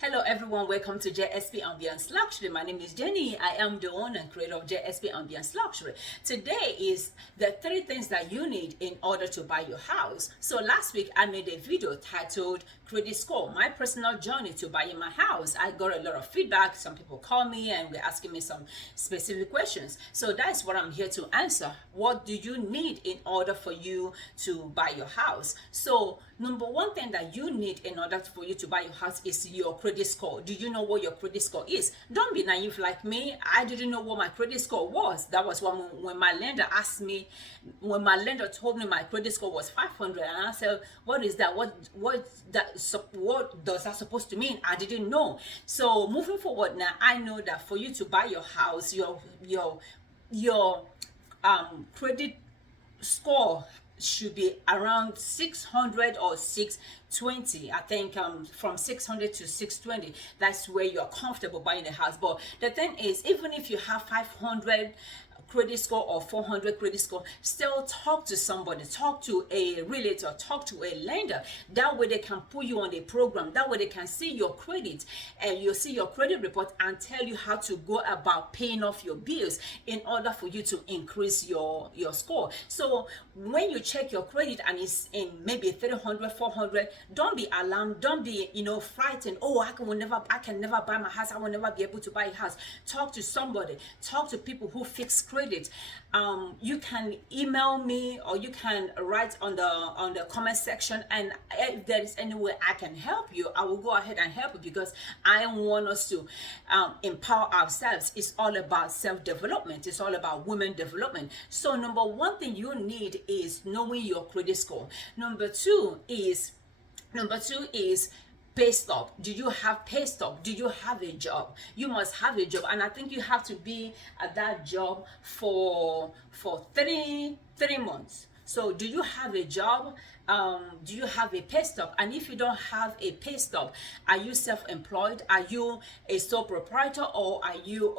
Hello everyone, welcome to JSP Ambience Luxury. My name is Jenny. I am the owner and creator of JSP Ambience Luxury. Today is the 3 things that you need in order to buy your house. So last week I made a video titled Credit Score, my personal journey to buying my house. I got a lot of feedback. Some people call me and were asking me some specific questions. So that's what I'm here to answer. What do you need in order for you to buy your house? So number one thing that you need in order for you to buy your house is your credit score. Do you know what your credit score is? Don't be naive like me. I didn't know what my credit score was. That was when my lender asked me, when my lender told me my credit score was 500, and I said, what is that? What does that supposed to mean? I didn't know. So moving forward now, I know that for you to buy your house, your credit score should be around 600 or 620. I think from 600 to 620, that's where you're comfortable buying a house. But the thing is, even if you have 500 credit score or 400 credit score, still talk to somebody, talk to a realtor, talk to a lender. That way they can put you on a program. That way they can see your credit, and you'll see your credit report and tell you how to go about paying off your bills in order for you to increase your score. So when you check your credit and it's in maybe 300, 400, don't be alarmed, don't be frightened. Oh, I can never buy my house, I will never be able to buy a house. Talk to somebody, talk to people who fix credit. You can email me, or you can write on the comment section, and if there is any way I can help you, I will go ahead and help you, because I want us to empower ourselves. It's all about self-development. It's all about women development. So number one thing you need is knowing your credit score. Number two is pay stub. Do you have pay stub? Do you have a job? You must have a job, and I think you have to be at that job for 3 months. So do you have a job? Do you have a pay stub? And if you don't have a pay stub, are you self-employed? Are you a sole proprietor, or are you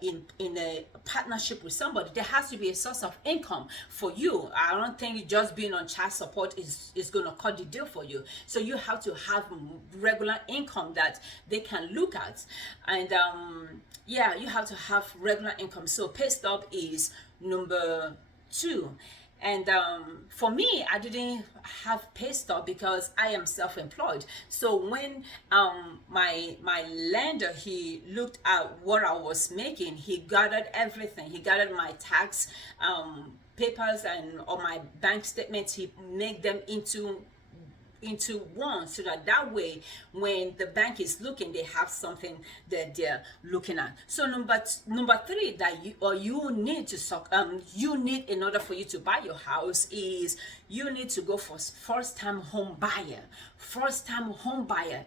in a partnership with somebody? There has to be a source of income for you. I don't think just being on child support is going to cut the deal for you. So you have to have regular income that they can look at. And yeah, you have to have regular income. So pay stub is number 2. And for me, I didn't have pay stub because I am self-employed. So when my lender, he looked at what I was making, he gathered everything. He gathered my tax papers and all my bank statements. He made them into one, so that way when the bank is looking, they have something that they're looking at. So number 3 that you need in order for you to buy your house is you need to go for first-time home buyer.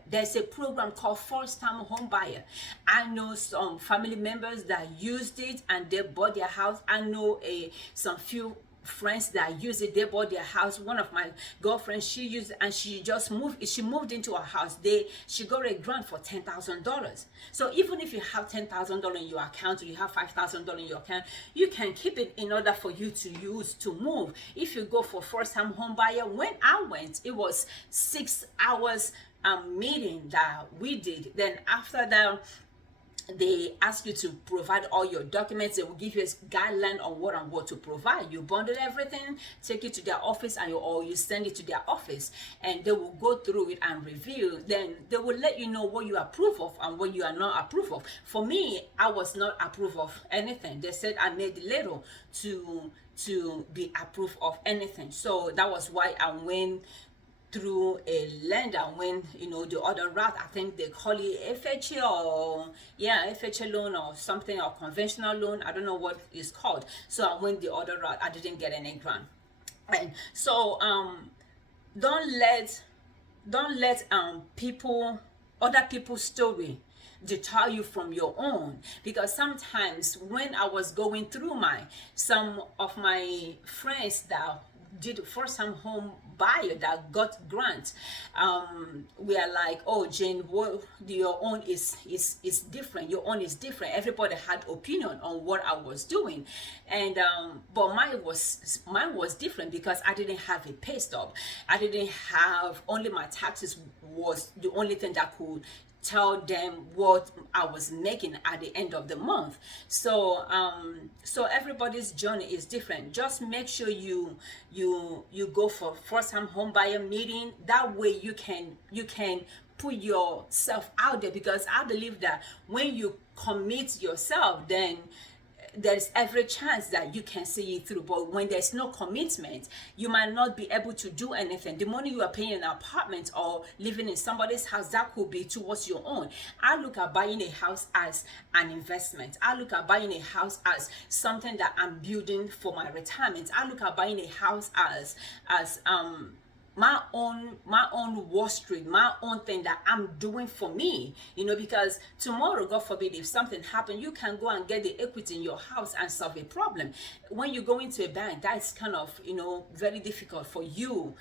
There's a program called first-time home buyer. I know some family members that used it and they bought their house. I know some few friends that use it. They bought their house. One of my girlfriends, she used it, and she moved into a house. She got a grant for $10,000. So even if you have $10,000 in your account, or you have $5,000 in your account, you can keep it in order for you to use to move. If you go for first-time home buyer, when I went, it was 6 hours meeting that we did. Then after that, they ask you to provide all your documents. They will give you a guideline on what to provide. You bundle everything, take it to their office, or you send it to their office, and they will go through it and review. Then they will let you know what you approve of and what you are not approve of. For me, I was not approve of anything. They said I made little to be approved of anything. So that was why I went through a lender. When the other route, I think they call it FHA, or FHA loan or something, or conventional loan, I don't know what it's called. So I went the other route. I didn't get any grant. And so don't let other people's story deter you from your own, because sometimes when I was going through some of my friends that did first-time home buyer that got grants, we are like, oh Jane, your own is different. Your own is different. Everybody had opinion on what I was doing, and but mine was different because I didn't have a pay stub. I didn't have, only my taxes was the only thing that could tell them what I was making at the end of the month. So everybody's journey is different. Just make sure you go for first time home buyer meeting. That way you can put yourself out there, because I believe that when you commit yourself, then there's every chance that you can see it through. But when there's no commitment, you might not be able to do anything. The money you are paying in an apartment or living in somebody's house, that could be towards your own. I look at buying a house as an investment. I look at buying a house as something that I'm building for my retirement. I look at buying a house as my own Wall Street, my own thing that I'm doing for me, because tomorrow, God forbid, if something happened, you can go and get the equity in your house and solve a problem. When you go into a bank, that's kind of, very difficult for you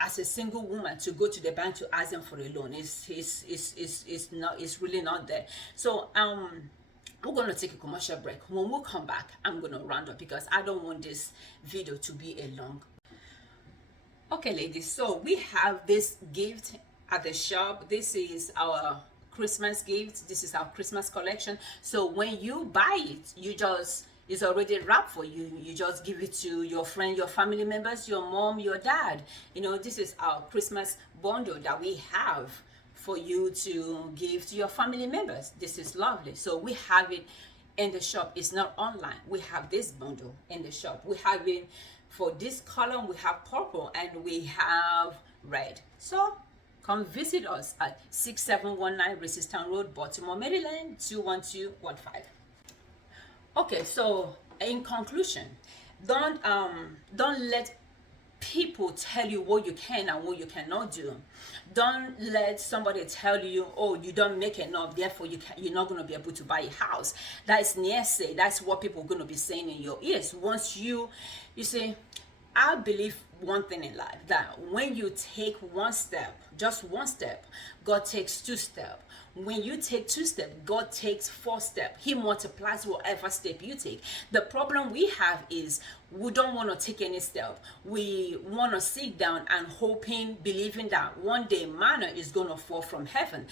as a single woman to go to the bank to ask them for a loan. It's really not there. So we're going to take a commercial break. When we come back, I'm going to round up, because I don't want this video to be a long. Okay, ladies, so we have this gift at the shop. This is our Christmas gift. This is our Christmas collection. So when you buy it, it's already wrapped for you. You just give it to your friend, your family members, your mom, your dad. This is our Christmas bundle that we have for you to give to your family members. This is lovely. So we have it in the shop. It's not online. We have this bundle in the shop. We have it for this color. We have purple and we have red. So come visit us at 6719 Resistance Road, Baltimore, Maryland 21215. Okay, so in conclusion, don't let people tell you what you can and what you cannot do. Don't let somebody tell you, oh, you don't make enough, therefore you're not going to be able to buy a house. That is naysay. That's what people are going to be saying in your ears. Once you see, I believe one thing in life, that when you take one step, just one step, God takes two steps. When you take two steps, God takes four steps. He multiplies whatever step you take. The problem we have is we don't want to take any step. We want to sit down and hoping, believing that one day manna is going to fall from heaven.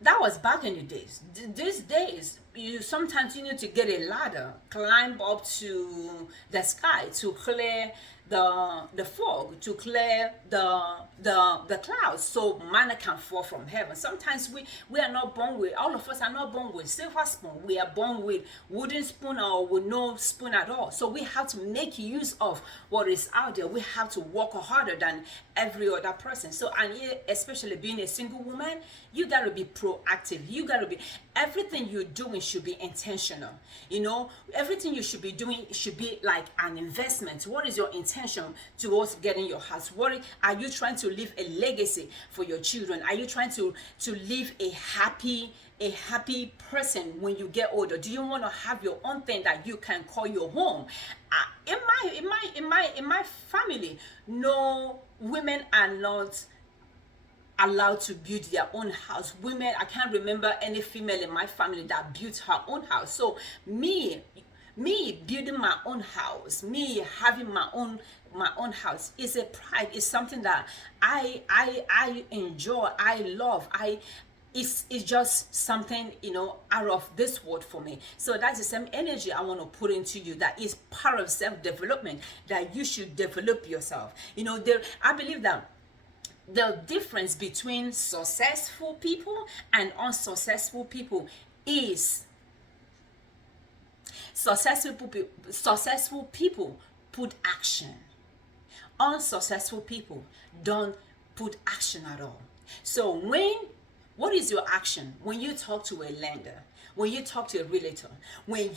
That was back in the days. These days, sometimes you need to get a ladder, climb up to the sky to clear the fog, to clear the clouds, so manna can fall from heaven. Sometimes we are not born with, all of us are not born with silver spoon. We are born with wooden spoon or with no spoon at all. So we have to make use of what is out there. We have to work harder than every other person. So, and especially being a single woman, you got to be proactive. You got to be, everything you're doing should be intentional. Everything you should be doing should be like an investment. What is your intention towards getting your house? What are you trying to leave a legacy for your children? Are you trying to live a happy person when you get older? Do you want to have your own thing that you can call your home? In my family, no, women are not allowed to build their own house. Women, I can't remember any female in my family that built her own house. So me building my own house, me having my own house is a pride. It's something that I enjoy, I love. It's just something, out of this world for me. So that's the same energy I want to put into you. That is part of self-development, that you should develop yourself. I believe that the difference between successful people and unsuccessful people is successful people put action. Unsuccessful people don't put action at all. So what is your action when you talk to a lender, when you talk to a realtor, when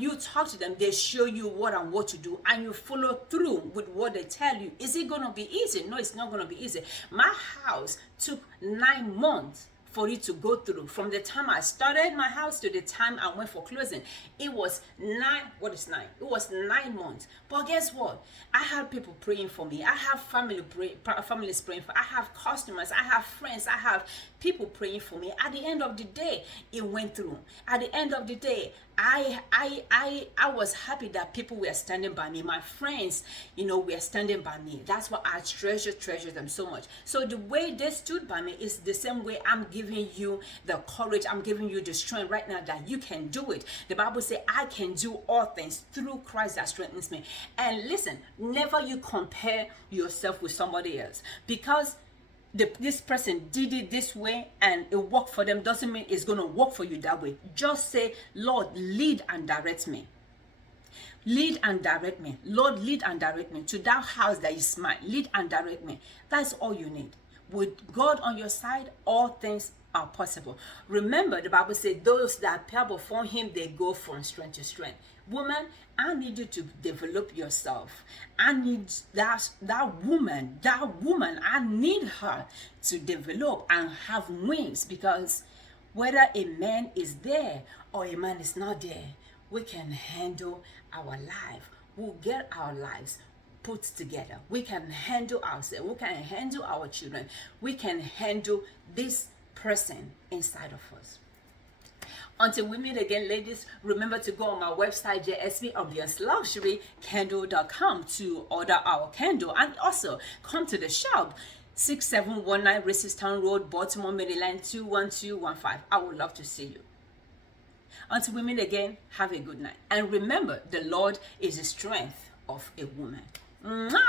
you talk to them, they show you what to do, and you follow through with what they tell you? Is it going to be easy? No, it's not going to be easy. My house took 9 months for it to go through. From the time I started my house to the time I went for closing, it was 9. What is 9? It was 9 months. But guess what? I have people praying for me. I have families praying for. I have customers. I have friends. I have people praying for me. At the end of the day, it went through. At the end of the day, I was happy that people were standing by me. My friends, were standing by me. That's why I treasure them so much. So the way they stood by me is the same way I'm giving you the courage. I'm giving you the strength right now that you can do it. The Bible says, I can do all things through Christ that strengthens me. And listen, never you compare yourself with somebody else, because this person did it this way and it worked for them doesn't mean it's going to work for you that way. Just say, Lord, lead and direct me. Lead and direct me. Lord, lead and direct me to that house that is mine. Lead and direct me. That's all you need. With God on your side, all things are possible. Remember, the Bible says those that appear before him, they go from strength to strength. Woman, I need you to develop yourself. I need that woman, I need her to develop and have wings, because whether a man is there or a man is not there, we can handle our life. We'll get our lives put together. We can handle ourselves. We can handle our children. We can handle this person inside of us. Until we meet again, ladies, remember to go on my website, jsbambienceluxurycandle.com, to order our candle, and also come to the shop, 6719 Racestown Road, Baltimore, Maryland, 21215. I would love to see you. Until we meet again, have a good night. And remember, the Lord is the strength of a woman. Mwah!